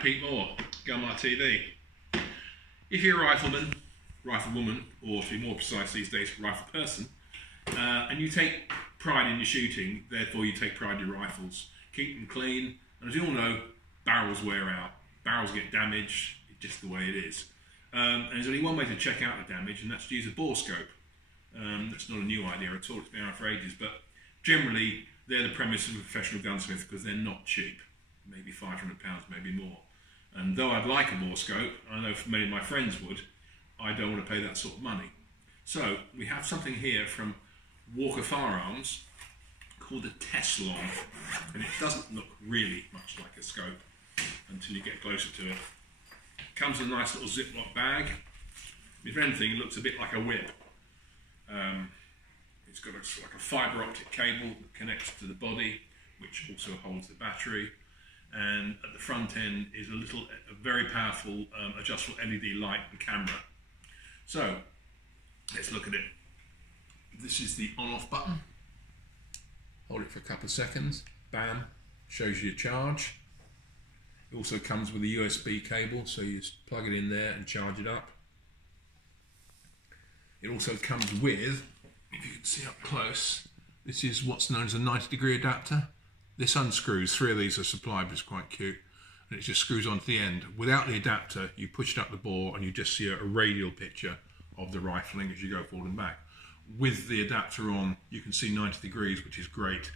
Hi, Pete Moore, Mart TV. If you're a rifleman, riflewoman, or to be more precise these days, rifle person, and you take pride in your shooting, therefore you take pride in your rifles, keep them clean, and as you all know, barrels wear out, barrels get damaged, it's just the way it is. And there's only one way to check out the damage, and that's to use a bore scope. That's not a new idea at all, it's been around for ages, but generally they're the premise of a professional gunsmith because they're not cheap. Maybe £500, maybe more. And though I'd like a bore scope, I know many of my friends would, I don't want to pay that sort of money. So we have something here from Walker Firearms called a TESLONG, and it doesn't look really much like a scope until you get closer to it. It comes in a nice little Ziploc bag. If anything, it looks a bit like a whip. It's got like a fibre optic cable that connects to the body, which also holds the battery. And at the front end is a very powerful adjustable LED light and camera. So let's look at it. This is the on-off button. Hold it for a couple of seconds. Bam, shows you your charge. It also comes with a USB cable, so you just plug it in there and charge it up. It also comes with, if you can see up close, this is what's known as a 90-degree adapter. This unscrews, 3 of these are supplied, but it's quite cute, and it just screws onto the end. Without the adapter, you push it up the bore and you just see a radial picture of the rifling as you go forward and back. With the adapter on, you can see 90 degrees, which is great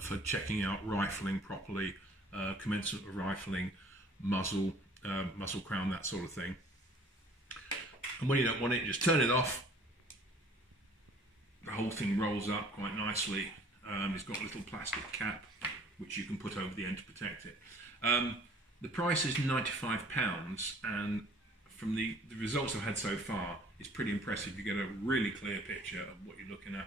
for checking out rifling properly, commencement of rifling, muzzle crown, that sort of thing. And when you don't want it, you just turn it off. The whole thing rolls up quite nicely. It's got a little plastic cap which you can put over the end to protect it. The price is £95, and from the results I've had so far, it's pretty impressive. You get a really clear picture of what you're looking at,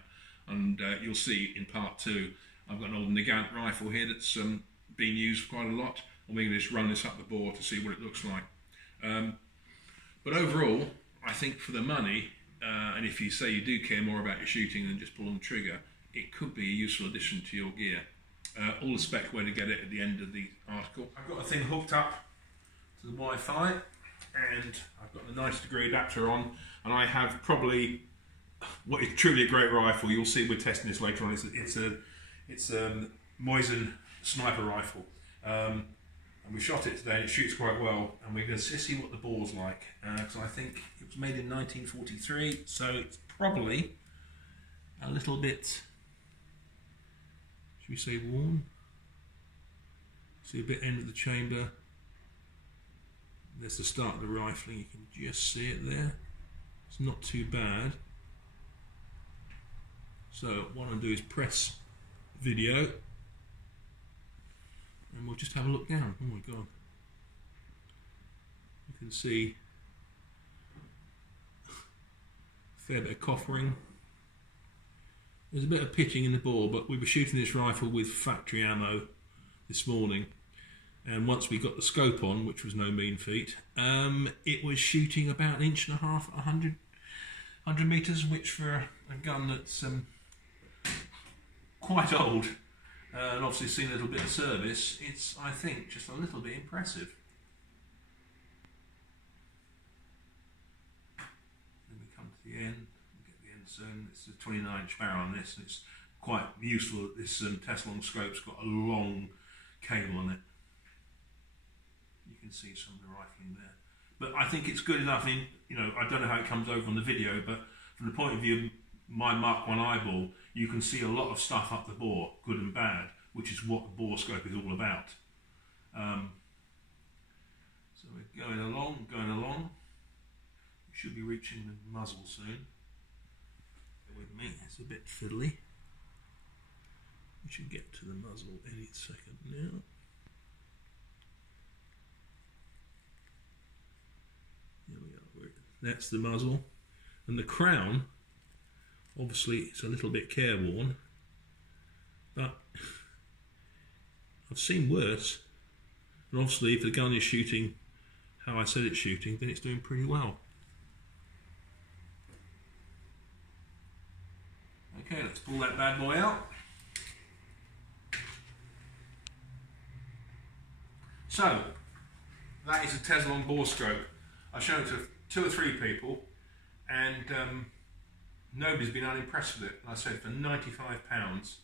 and you'll see in part 2, I've got an old Nagant rifle here that's been used quite a lot, and we're going to just run this up the bore to see what it looks like. But overall, I think for the money, and if you say you do care more about your shooting than just pulling the trigger, it could be a useful addition to your gear. All the spec where to get it at the end of the article. I've got a thing hooked up to the Wi-Fi, and I've got the 90-degree adapter on, and I have probably what is truly a great rifle. You'll see we're testing this later on. It's a Mosin sniper rifle, and we shot it today, and it shoots quite well, and we're going to see what the bore's like, because I think it was made in 1943, so it's probably a little bit, should we say, worn? See a bit end of the chamber. There's the start of the rifling, you can just see it there. It's not too bad. So what I'll do is press video, and we'll just have a look down. Oh my god. You can see a fair bit of coffering. There's a bit of pitching in the bore, but we were shooting this rifle with factory ammo this morning, and once we got the scope on, which was no mean feat, it was shooting about 1.5 inches at 100 metres, which for a gun that's quite old and obviously seen a little bit of service, it's, I think, just a little bit impressive. Then we come to the end. It's a 29-inch barrel on this, and it's quite useful that this TESLONG scope's got a long cable on it. You can see some of the rifling there. But I think it's good enough in, I don't know how it comes over on the video, but from the point of view of my Mark 1 eyeball, you can see a lot of stuff up the bore, good and bad, which is what the bore scope is all about. So we're going along. We should be reaching the muzzle soon. With me, it's a bit fiddly. We should get to the muzzle any second now. Here we are. That's the muzzle, and the crown. Obviously, it's a little bit careworn, but I've seen worse. And obviously, if the gun is shooting how I said it's shooting, then it's doing pretty well. Okay, let's pull that bad boy out. So, that is a TESLONG Bore Scope. I've shown it to 2 or 3 people, and nobody's been unimpressed with it. Like I said, for £95,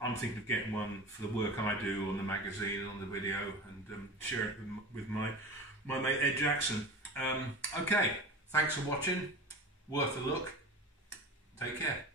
I'm thinking of getting one for the work I do on the magazine and on the video, and share it with my mate Ed Jackson. Okay, thanks for watching. Worth a look. Take care.